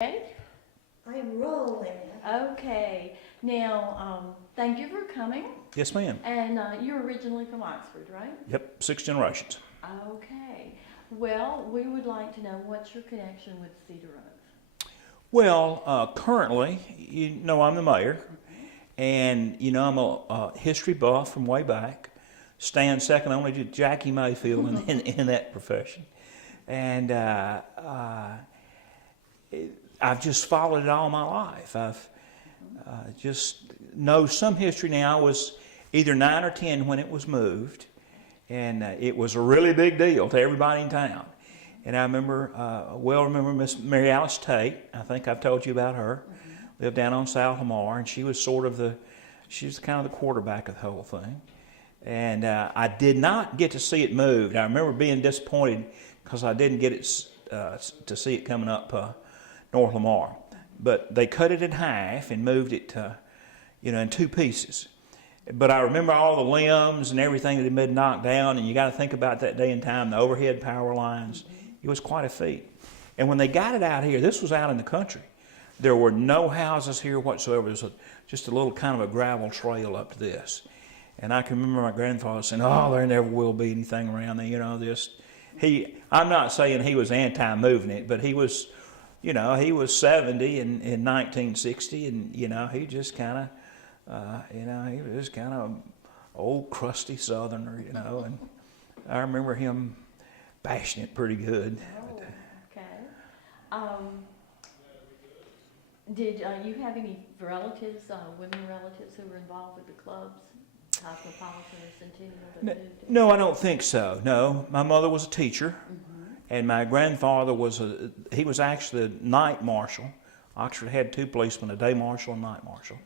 Okay. I'm rolling. Okay. Now, thank you for coming. Yes, ma'am. And you're originally from Oxford, right? Yep, 6 generations. Okay. Well, we would like to know what's your connection with Cedar Oaks? Well, currently, I'm the mayor, and I'm a history buff from way back. Stand second only to Jackie Mayfield in that profession, and I've just followed it all my life. I've just know some history now. I was either 9 or 10 when it was moved, and it was a really big deal to everybody in town. And I remember Miss Mary Alice Tate. I think I've told you about her. Lived down on South Lamar, and she was she was kind of the quarterback of the whole thing. And I did not get to see it moved. I remember being disappointed because I didn't get it to see it coming up North Lamar. But they cut it in half and moved it in 2 pieces. But I remember all the limbs and everything that had been knocked down, and you got to think about that day and time, the overhead power lines. It was quite a feat. And when they got it out here, this was out in the country. There were no houses here whatsoever. There was just a little kind of a gravel trail up to this. And I can remember my grandfather saying, "Oh, there never will be anything around there." I'm not saying he was anti-moving it, but he was 70 in 1960, and he just kind of, he was just kind of old crusty Southerner, and I remember him bashing it pretty good. Oh, okay. Did you have any relatives, women relatives who were involved with the clubs, Cosmopolitan or Centennial? No, I don't think so. No, my mother was a teacher, and my grandfather was actually a night marshal. Oxford had 2 policemen, a day marshal and night marshal.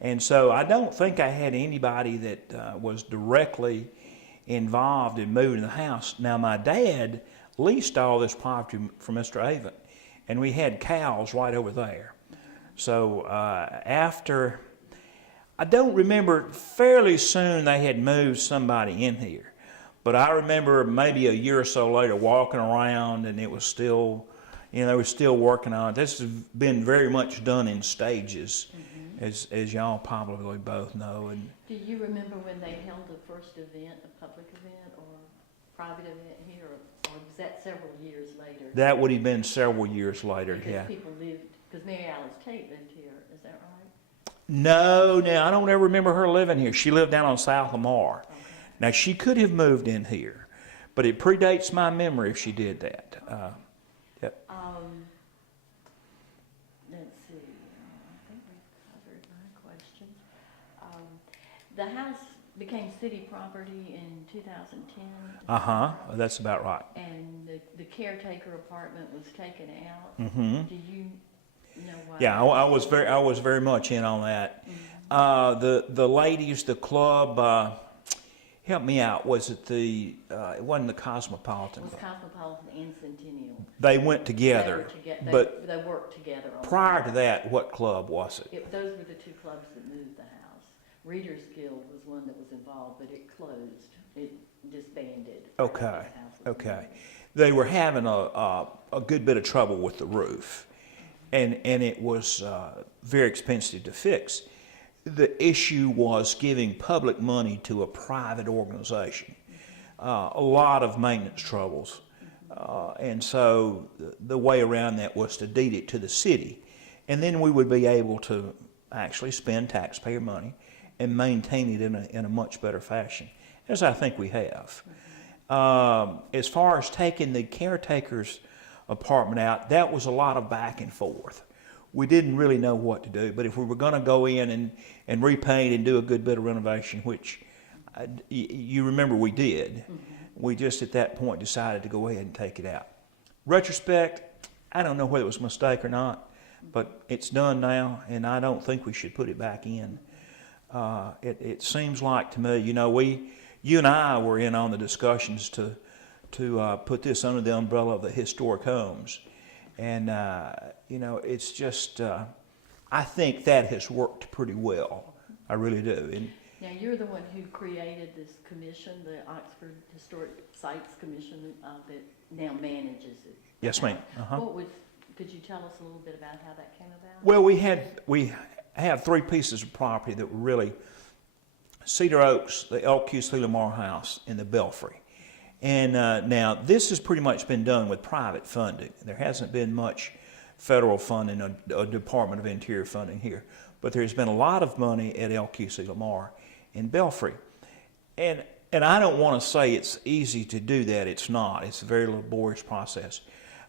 And so I don't think I had anybody that was directly involved in moving the house. Now, my dad leased all this property from Mr. Avent, and we had cows right over there. So I don't remember, fairly soon they had moved somebody in here. But I remember maybe a year or so later walking around, and it was still, they were still working on it. This has been very much done in stages, as y'all probably both know. And do you remember when they held the first event, a public event or private event here, or was that several years later? That would have been several years later, because yeah. People lived, because Mary Alice Tate lived here, is that right? No, I don't ever remember her living here. She lived down on South Lamar. Okay. Now, she could have moved in here, but it predates my memory if she did that. Yep. Let's see. I think we've covered my questions. The house became city property in 2010. That's about right. And the caretaker apartment was taken out. Do you know why? Yeah, I was very much in on that. The ladies, the club. Help me out. Was it it wasn't the Cosmopolitan? It was Cosmopolitan and Centennial. They went together. But they worked together. Prior to that, what club was it? Those were the 2 clubs that moved the house. Readers Guild was one that was involved, but it closed. It disbanded. Okay. They were having a good bit of trouble with the roof, and it was very expensive to fix. The issue was giving public money to a private organization. A lot of maintenance troubles. And so the way around that was to deed it to the city. And then we would be able to actually spend taxpayer money and maintain it in a much better fashion, as I think we have. As far as taking the caretaker's apartment out, that was a lot of back and forth. We didn't really know what to do, but if we were going to go in and repaint and do a good bit of renovation, which you remember we did, we just at that point decided to go ahead and take it out. Retrospect, I don't know whether it was a mistake or not, but it's done now, and I don't think we should put it back in. It seems like to me, you and I were in on the discussions to put this under the umbrella of the historic homes. And, it's just, I think that has worked pretty well. I really do. And now, you're the one who created this commission, the Oxford Historic Sites Commission, that now manages it. Yes, ma'am. What was Could you tell us a little bit about how that came about? Well, we have three pieces of property that were really Cedar Oaks, the L.Q.C. Lamar House, and the Belfry. And now this has pretty much been done with private funding. There hasn't been much federal funding or Department of Interior funding here, but there's been a lot of money at L.Q.C. Lamar and Belfry. And I don't want to say it's easy to do that. It's not. It's a very laborious process.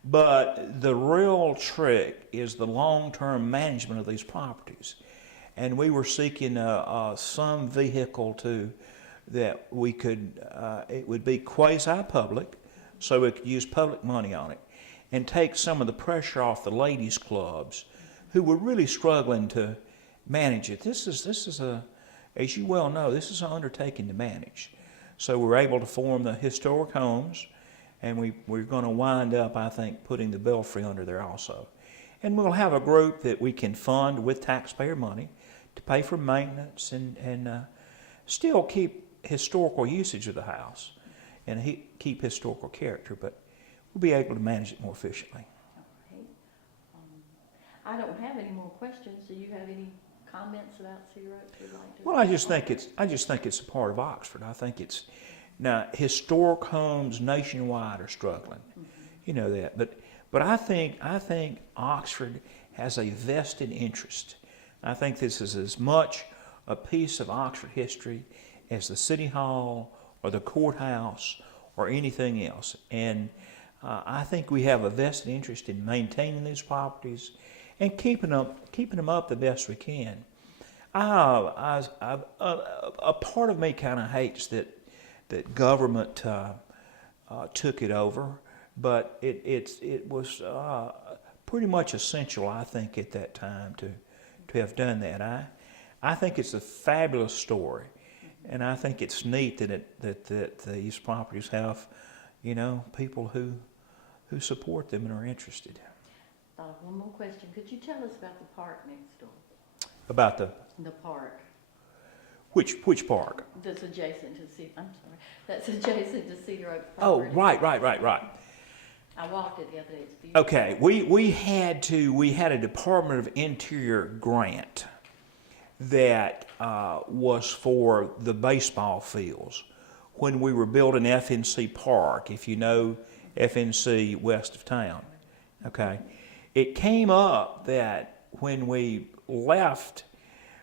But the real trick is the long-term management of these properties. And we were seeking some vehicle that we could, it would be quasi-public, so we could use public money on it, and take some of the pressure off the ladies' clubs who were really struggling to manage it. This is a, as you well know, this is an undertaking to manage. So we're able to form the historic homes, and we're going to wind up, I think, putting the Belfry under there also. And we'll have a group that we can fund with taxpayer money to pay for maintenance and still keep historical usage of the house and keep historical character, but we'll be able to manage it more efficiently. All right. I don't have any more questions. Do you have any comments about Cedar Oaks you'd like to? Well, I just think it's a part of Oxford. I think it's now historic homes nationwide are struggling. Mm-hmm. You know that, but I think Oxford has a vested interest. I think this is as much a piece of Oxford history as the City Hall or the courthouse or anything else. And I think we have a vested interest in maintaining these properties and keeping them up the best we can. A part of me kind of hates that government took it over, but it was pretty much essential, I think, at that time to have done that. I think it's a fabulous story, and I think it's neat that these properties have, you know, people who support them and are interested. One more question. Could you tell us about the park next door? About the park. Which park? That's adjacent to That's adjacent to Cedar Oaks Oh, property. right. I walked it the other day. It's beautiful. Okay, we had a Department of Interior grant that was for the baseball fields when we were building FNC Park, if you know FNC west of town. Okay, it came up that when we left,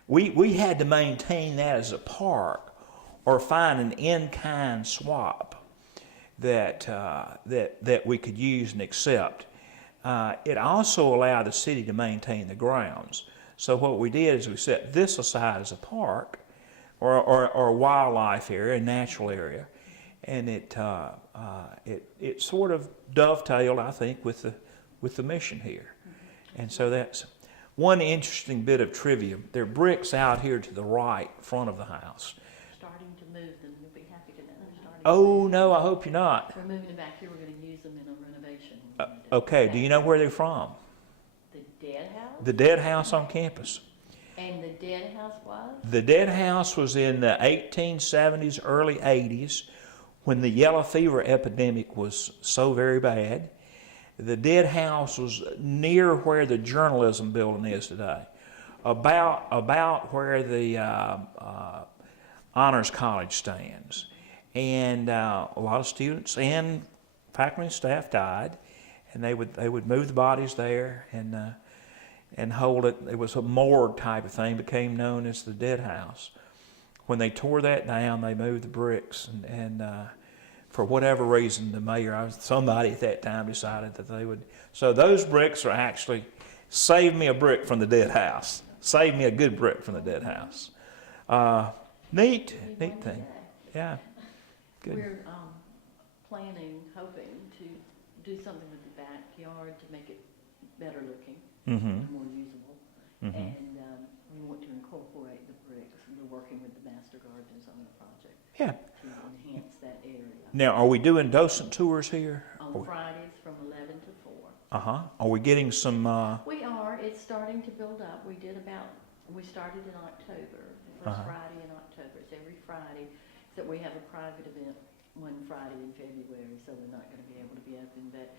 we had to maintain that as a park or find an in-kind swap that we could use and accept. It also allowed the city to maintain the grounds. So what we did is we set this aside as a park or a wildlife area, a natural area, and it sort of dovetailed, I think, with the mission here. And so that's one interesting bit of trivia. There are bricks out here to the right, front of the house. Starting to move them. You'll be happy to know they're starting. Oh no, I hope you're not. We're moving them back here. We're going to use them in a renovation. Okay, do you know where they're from? The dead house? The dead house on campus. And the dead house was? The dead house was in the 1870s, early 80s, when the yellow fever epidemic was so very bad. The dead house was near where the journalism building is today, about where the Honors College stands. And a lot of students and faculty and staff died, and they would move the bodies there and hold it. It was a morgue type of thing, became known as the dead house. When they tore that down, they moved the bricks, and for whatever reason, the mayor, somebody at that time decided that they would. So those bricks are actually saved me a brick from the dead house. Saved me a good brick from the dead house. Neat thing. Yeah. Good. We're hoping to do something with the backyard to make it better looking, more usable, and we want to incorporate the bricks. And we're working with the master gardeners on the project. Yeah. To enhance that area. Now, are we doing docent tours here? On Fridays from 11 to 4. Are we getting some? We are. It's starting to build up. We started in October, the first Friday in October. It's every Friday, except we have a private event one Friday in February, so we're not going to be able to be open. But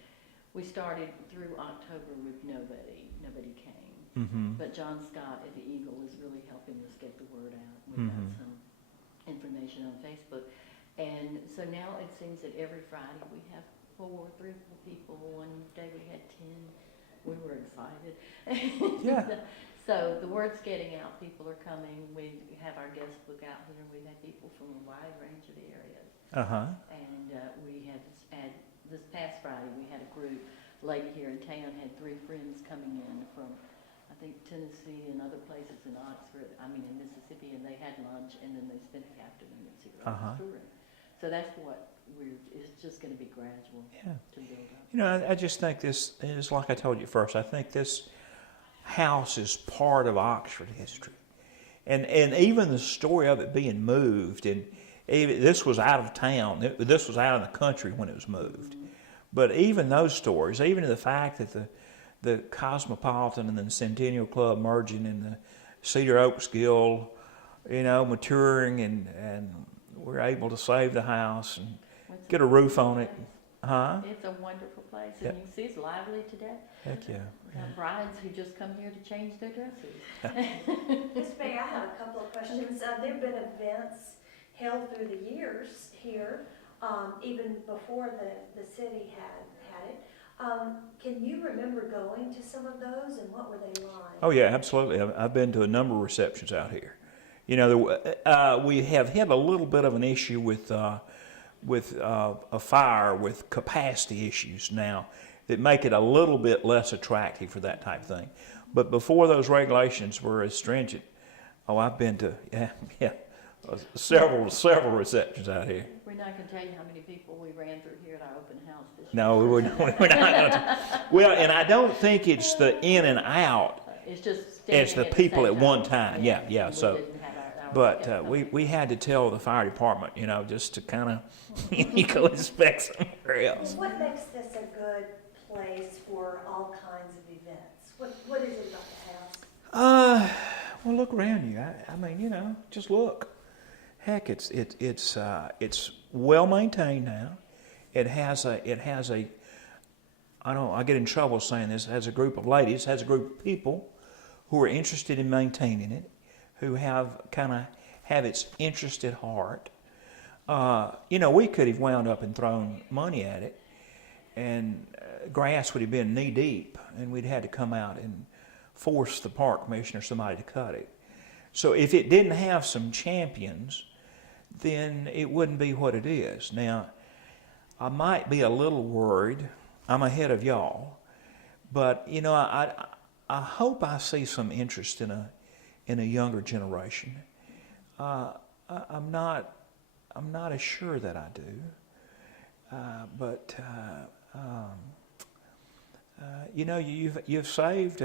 we started through October with nobody came. Mm-hmm. But John Scott at the Eagle is really helping us get the word out. We got some information on Facebook. And so now it seems that every Friday we have 3 or 4 people. One day we had 10. We were excited. Yeah. So the word's getting out. People are coming. We have our guest book out here. We've had people from a wide range of areas. Uh-huh. And we have had, this past Friday, we had a group, lady here in town had 3 friends coming in from, I think, Tennessee and other places in Oxford, in Mississippi, and they had lunch, and then they spent the afternoon at Cedar Oaks touring. So that's what it's just going to be gradual to build up. You know, I just think this is, like I told you first, I think this house is part of Oxford history. And even the story of it being moved, and even, this was out of town, this was out of the country when it was moved. Mm-hmm. But even those stories, even the fact that the Cosmopolitan and the Centennial Club merging and the Cedar Oaks Guild, maturing and we're able to save the house and get a roof on it. Huh? It's a wonderful place, and you can see it's lively today. Heck yeah. We have brides who just come here to change their dresses. Miss May, I have a couple of questions. There have been events held through the years here, even before the city had it. Can you remember going to some of those, and what were they like? Oh yeah, absolutely. I've been to a number of receptions out here. We have had a little bit of an issue with a fire, with capacity issues now that make it a little bit less attractive for that type of thing. But before those regulations were as stringent, I've been to several receptions out here. We're not going to tell you how many people we ran through here at our open house this year. No, we're not going to. Well, and I don't think it's the in and out. It's just it's the people at one time. Yeah. We So, didn't have our but we had to tell the fire department, just to kind of go inspect somewhere else. What makes this a good place for all kinds of events? What is it about the house? Well, look around you. Just look. Heck, it's well maintained now. It has a. I get in trouble saying this. It has a group of ladies. Has a group of people who are interested in maintaining it, who have its interest at heart. We could have wound up and thrown money at it, and grass would have been knee deep, and we'd had to come out and force the park commissioner or somebody to cut it. So if it didn't have some champions, then it wouldn't be what it is. Now, I might be a little worried. I'm ahead of y'all, but I hope I see some interest in a younger generation. I'm not as sure that I do, but you've saved.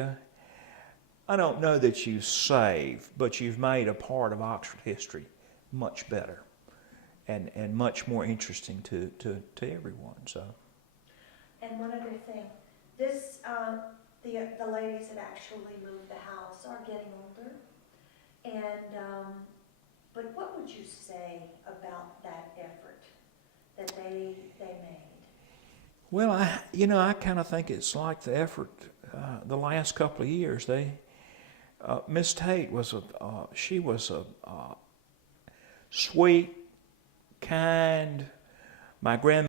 I don't know that you saved, but you've made a part of Oxford history much better and much more interesting to everyone. So. And one other thing, this the ladies that actually moved the house are getting older, and but what would you say about that effort that they made? Well, I kind of think it's like the effort the last couple of years. Miss Tate was she was a sweet, kind. My grandmother